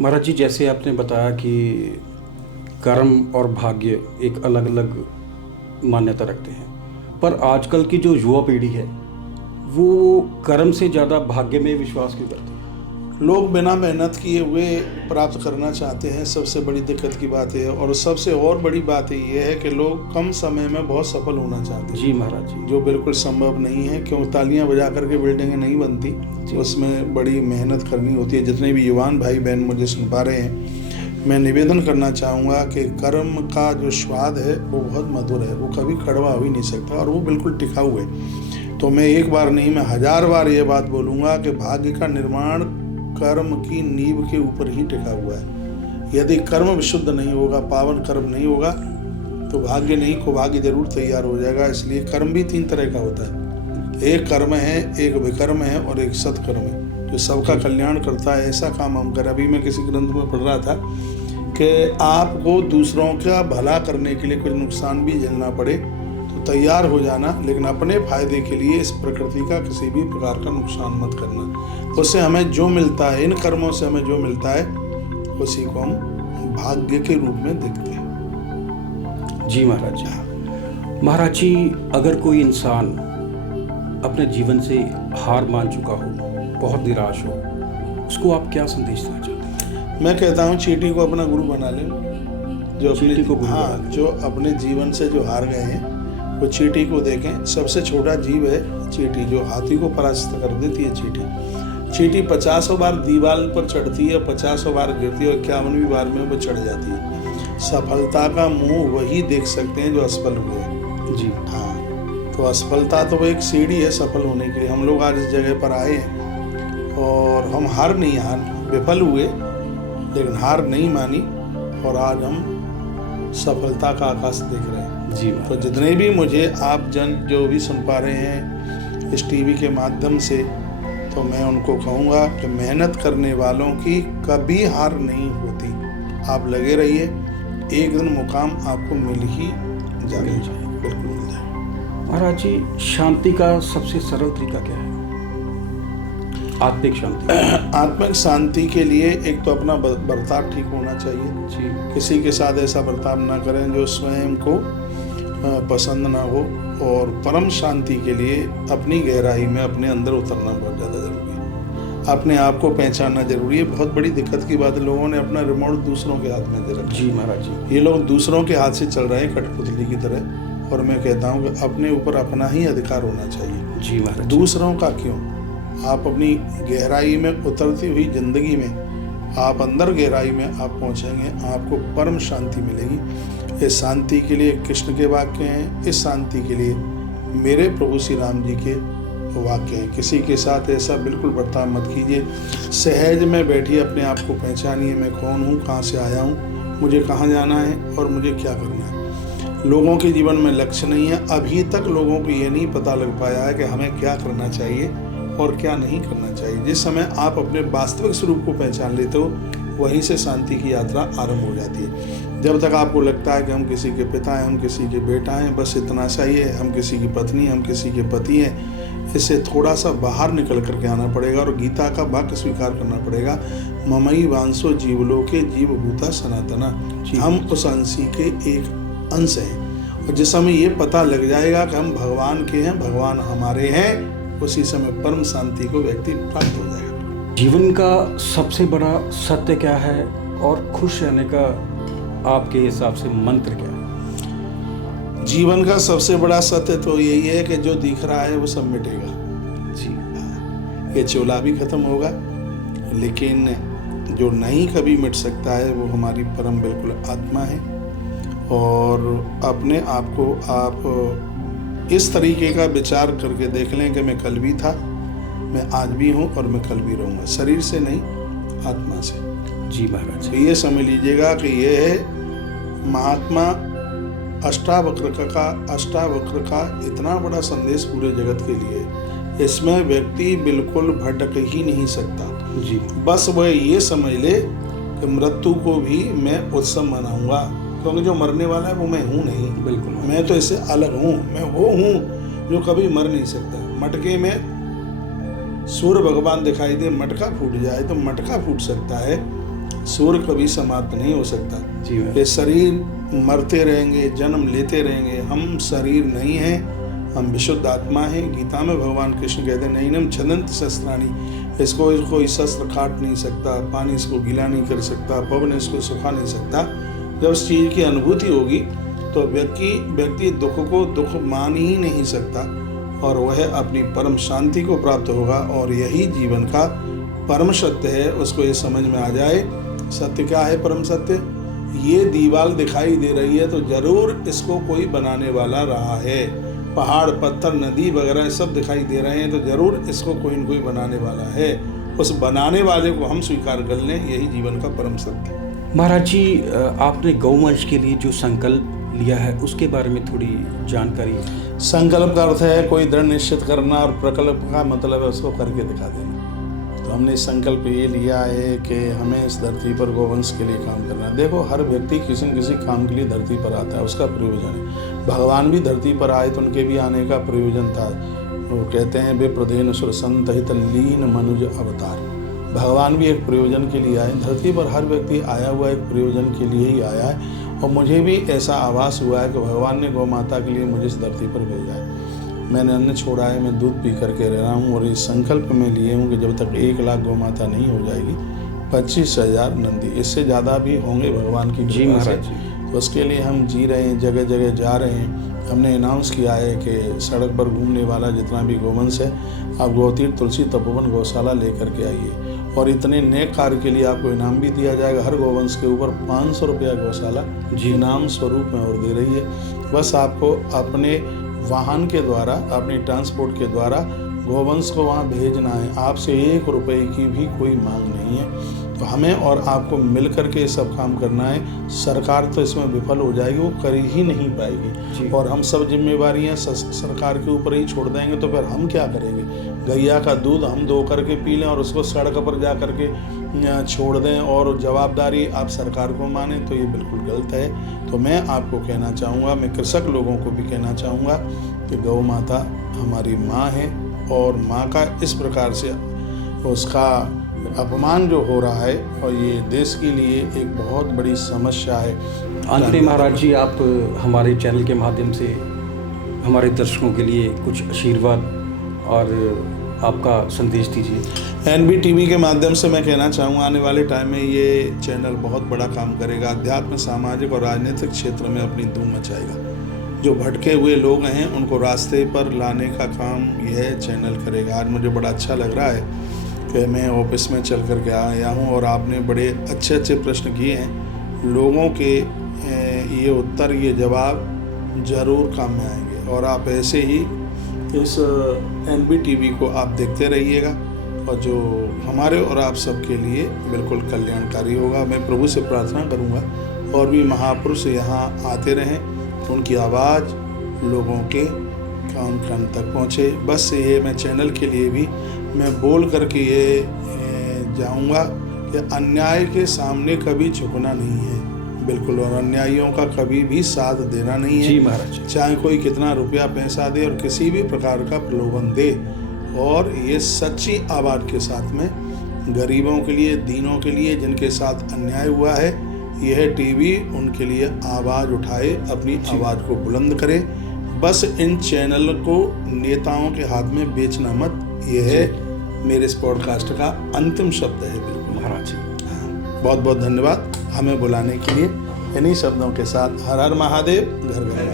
महाराज जी, जैसे आपने बताया कि कर्म और भाग्य एक अलग अलग मान्यता रखते हैं, पर आजकल की जो युवा पीढ़ी है वो कर्म से ज़्यादा भाग्य में विश्वास क्यों करती है? लोग बिना मेहनत किए हुए प्राप्त करना चाहते हैं, सबसे बड़ी दिक्कत की बात है। और सबसे और बड़ी बात ये है कि लोग कम समय में बहुत सफल होना चाहते हैं। जी महाराज जी। जो बिल्कुल संभव नहीं है, क्यों तालियां बजा करके बिल्डिंगें नहीं बनती, उसमें बड़ी मेहनत करनी होती है। जितने भी युवान भाई बहन मुझे सुन पा रहे हैं, मैं निवेदन करना चाहूँगा कि कर्म का जो स्वाद है वो बहुत मधुर है, वो कभी कड़वा हो ही नहीं सकता और वो बिल्कुल टिकाऊ है। तो मैं एक बार नहीं, मैं 1000 बार ये बात बोलूँगा कि भाग्य का निर्माण कर्म की नींव के ऊपर ही टिका हुआ है। यदि कर्म विशुद्ध नहीं होगा, पावन कर्म नहीं होगा, तो भाग्य नहीं को भाग्य जरूर तैयार हो जाएगा। इसलिए कर्म भी 3 तरह का होता है। एक कर्म है, एक विकर्म है और एक सत्कर्म है, जो सबका कल्याण करता है। ऐसा काम हम करें। अभी मैं किसी ग्रंथ में पढ़ रहा था कि आपको दूसरों का भला करने के लिए कुछ नुकसान भी झेलना पड़े तो तैयार हो जाना, लेकिन अपने फायदे के लिए इस प्रकृति का किसी भी प्रकार का नुकसान मत करना। उससे हमें जो मिलता है, इन कर्मों से हमें जो मिलता है, उसी को हम भाग्य के रूप में देखते हैं। जी महाराज जी। महाराज जी, अगर कोई इंसान अपने जीवन से हार मान चुका हो, बहुत निराश हो, उसको आप क्या संदेश देना चाहते हैं? मैं कहता हूँ चींटी को अपना गुरु बना ले। जो चींटी को गुरु हाँ, जो अपने जीवन से जो हार गए हैं वो चींटी को देखें। सबसे छोटा जीव है चींटी, जो हाथी को परास्त कर देती है चींटी। चींटी 50 बार दीवार पर चढ़ती है, 50 बार गिरती है और 51वीं बार में वो चढ़ जाती है। सफलता का मुंह वही देख सकते हैं जो असफल हुए। जी हाँ, तो असफलता तो एक सीढ़ी है सफल होने के लिए। हम लोग आज इस जगह पर आए हैं और हम हार विफल हुए, लेकिन हार नहीं मानी और आज हम सफलता का आकाश देख रहे हैं। जी। तो जितने भी मुझे आप जन जो भी सुन पा रहे हैं इस टीवी के माध्यम से, तो मैं उनको कहूँगा कि मेहनत करने वालों की कभी हार नहीं होती। आप लगे रहिए, एक दिन मुकाम आपको मिल ही जाएगा, बिल्कुल मिल जाएगा। महाराज जी, शांति का सबसे सरल तरीका क्या है? आत्मिक शांति। आत्मिक शांति के लिए एक तो अपना बर्ताव ठीक होना चाहिए। जी। किसी के साथ ऐसा बर्ताव ना करें जो स्वयं को पसंद ना हो। और परम शांति के लिए अपनी गहराई में अपने अंदर उतरना बहुत ज़्यादा जरूरी है। अपने आप को पहचानना जरूरी है। बहुत बड़ी दिक्कत की बात है, लोगों ने अपना रिमोट दूसरों के हाथ में दे रखा। जी महाराज जी। ये लोग दूसरों के हाथ से चल रहे हैं कठपुतली की तरह। और मैं कहता हूँ कि अपने ऊपर अपना ही अधिकार होना चाहिए। जी महाराज। दूसरों का क्यों? आप अपनी गहराई में उतरती हुई जिंदगी में आप अंदर गहराई में आप पहुँचेंगे, आपको परम शांति मिलेगी। इस शांति के लिए कृष्ण के वाक्य हैं, इस शांति के लिए मेरे प्रभु श्री राम जी के वाक्य हैं। किसी के साथ ऐसा बिल्कुल बर्ताव मत कीजिए। सहज में बैठिए, अपने आप को पहचानिए। मैं कौन हूँ, कहाँ से आया हूँ, मुझे कहाँ जाना है और मुझे क्या करना है। लोगों के जीवन में लक्ष्य नहीं है। अभी तक लोगों को ये नहीं पता लग पाया है कि हमें क्या करना चाहिए और क्या नहीं करना चाहिए। जिस समय आप अपने वास्तविक स्वरूप को पहचान लेते हो, वहीं से शांति की यात्रा आरंभ हो जाती है। जब तक आपको लगता है कि हम किसी के पिता हैं, हम किसी के बेटा हैं, बस इतना चाहिए, हम किसी की पत्नी, हम किसी के पति हैं, इससे थोड़ा सा बाहर निकल करके आना पड़ेगा और गीता का वाक्य स्वीकार करना पड़ेगा। ममई वांसो जीवलोके जीवभूता सनातना। हम उस अंशी के एक अंश हैं। और जिस समय ये पता लग जाएगा कि हम भगवान के हैं, भगवान हमारे हैं, उसी समय परम शांति को व्यक्ति प्राप्त हो जाएगा। जीवन का सबसे बड़ा सत्य क्या है और खुश रहने का आपके हिसाब से मंत्र क्या है? जीवन का सबसे बड़ा सत्य तो यही है कि जो दिख रहा है वो सब मिटेगा। जी। ये चोला भी खत्म होगा, लेकिन जो नहीं कभी मिट सकता है वो हमारी परम बिल्कुल आत्मा है। और अपने आप को आप इस तरीके का विचार करके देख लें कि मैं कल भी था, मैं आज भी हूँ और मैं कल भी रहूँगा। शरीर से नहीं, आत्मा से। जी महाराज। तो ये समझ लीजिएगा कि ये है महात्मा अष्टावक्र का इतना बड़ा संदेश पूरे जगत के लिए। इसमें व्यक्ति बिल्कुल भटक ही नहीं सकता। जी। बस वह ये समझ ले कि मृत्यु को भी मैं उत्सव मनाऊंगा, क्योंकि जो मरने वाला है वो मैं हूँ नहीं। बिल्कुल। मैं तो इससे अलग हूँ। मैं वो हूँ जो कभी मर नहीं सकता। मटके में सूर्य भगवान दिखाई दे, मटका फूट जाए तो मटका फूट सकता है, सूर्य कभी समाप्त नहीं हो सकता। जी ये शरीर मरते रहेंगे, जन्म लेते रहेंगे। हम शरीर नहीं हैं, हम विशुद्ध आत्मा हैं। गीता में भगवान कृष्ण कहते हैं नैनम छदंत शस्त्राणी, इसको कोई शस्त्र काट नहीं सकता, पानी इसको गीला नहीं कर सकता, पवन इसको सुखा नहीं सकता। जब उस चीज़ की अनुभूति होगी तो व्यक्ति दुख को दुख मान ही नहीं सकता और वह अपनी परम शांति को प्राप्त होगा। और यही जीवन का परम सत्य है। उसको ये समझ में आ जाए सत्य क्या है। परम सत्य ये दीवार दिखाई दे रही है तो जरूर इसको कोई बनाने वाला रहा है। पहाड़, पत्थर, नदी वगैरह सब दिखाई दे रहे हैं तो जरूर इसको कोई न कोई बनाने वाला है। उस बनाने वाले को हम स्वीकार कर लें, यही जीवन का परम सत्य है। महाराज जी, आपने गौवंश के लिए जो संकल्प लिया है उसके बारे में थोड़ी जानकारी। संकल्प का अर्थ है कोई दृढ़ निश्चित करना और प्रकल्प का मतलब है उसको करके दिखा देना। तो हमने संकल्प ये लिया है कि हमें इस धरती पर गौवंश के लिए काम करना है। देखो, हर व्यक्ति किसी न किसी काम के लिए धरती पर आता है, उसका प्रयोजन है। भगवान भी धरती पर आए तो उनके भी आने का प्रयोजन था। वो कहते हैं विप्रदेन सुर संत हित लीन मनुज अवतार। भगवान भी एक प्रयोजन के लिए आए। धरती पर हर व्यक्ति आया हुआ एक प्रयोजन के लिए ही आया है। और मुझे भी ऐसा आभास हुआ है कि भगवान ने गौ माता के लिए मुझे इस धरती पर भेजा है। मैंने अन्न छोड़ा है, मैं दूध पी करके रह रहा हूँ और इस संकल्प में लिए हूँ कि जब तक 1 लाख गौ माता नहीं हो जाएगी 25,000 नंदी, इससे ज़्यादा भी होंगे भगवान की जी कृपा से। महाराज जी। तो उसके लिए हम जी रहे हैं, जगह जगह जा रहे हैं। हमने अनाउंस किया है कि सड़क पर घूमने वाला जितना भी गौवंश है आप गौतीर्थ तुलसी तपोवन गौशाला लेकर के आइए और इतने नेक कार्य के लिए आपको इनाम भी दिया जाएगा। हर गौवंश के ऊपर 500 रुपया गौशाला जी इनाम स्वरूप में और दे रही है। बस आपको अपने वाहन के द्वारा, अपने ट्रांसपोर्ट के द्वारा गौवंश को वहाँ भेजना है। आपसे 1 रुपये की भी कोई मांग नहीं है। तो हमें और आपको मिल करके सब काम करना है। सरकार तो इसमें विफल हो जाएगी, वो कर ही नहीं पाएगी और हम सब जिम्मेवारियां सरकार के ऊपर ही छोड़ देंगे तो फिर हम क्या करेंगे। गैया का दूध हम दो करके पी लें और उसको सड़क पर जा करके छोड़ दें और जवाबदारी आप सरकार को माने, तो ये बिल्कुल गलत है। तो मैं आपको कहना चाहूँगा, मैं कृषक लोगों को भी कहना चाहूँगा कि गौ माता हमारी माँ है और माँ का इस प्रकार से उसका अपमान जो हो रहा है और ये देश के लिए एक बहुत बड़ी समस्या है। अंत में महाराज जी, आप हमारे चैनल के माध्यम से हमारे दर्शकों के लिए कुछ आशीर्वाद और आपका संदेश दीजिए। NBTV के माध्यम से मैं कहना चाहूँगा आने वाले टाइम में ये चैनल बहुत बड़ा काम करेगा। अध्यात्म, सामाजिक और राजनीतिक क्षेत्र में अपनी धूम मचाएगा। जो भटके हुए लोग हैं उनको रास्ते पर लाने का काम यह चैनल करेगा। आज मुझे बड़ा अच्छा लग रहा है कि मैं ऑफिस में चल कर के आया हूँ और आपने बड़े अच्छे अच्छे प्रश्न किए हैं। लोगों के ये उत्तर, ये जवाब ज़रूर काम में आएंगे और आप ऐसे ही इस NBTV को आप देखते रहिएगा और जो हमारे और आप सबके लिए बिल्कुल कल्याणकारी होगा। मैं प्रभु से प्रार्थना करूँगा और भी महापुरुष यहाँ आते रहें, उनकी आवाज़ लोगों के कान तक पहुँचे। बस ये मैं चैनल के लिए भी मैं बोल करके ये जाऊंगा कि अन्याय के सामने कभी झुकना नहीं है बिल्कुल, और अन्यायियों का कभी भी साथ देना नहीं है। जी महाराज। चाहे कोई कितना रुपया पैसा दे और किसी भी प्रकार का प्रलोभन दे, और ये सच्ची आवाज़ के साथ में गरीबों के लिए, दीनों के लिए, जिनके साथ अन्याय हुआ है, यह टीवी उनके लिए आवाज़ उठाए, अपनी आवाज़ को बुलंद करे। बस इन चैनल को नेताओं के हाथ में बेचना मत, यह है मेरे इस पॉडकास्ट का अंतिम शब्द है। बिल्कुल महाराज, बहुत बहुत धन्यवाद हमें बुलाने के लिए। इन्हीं शब्दों के साथ हर हर महादेव, घर घर।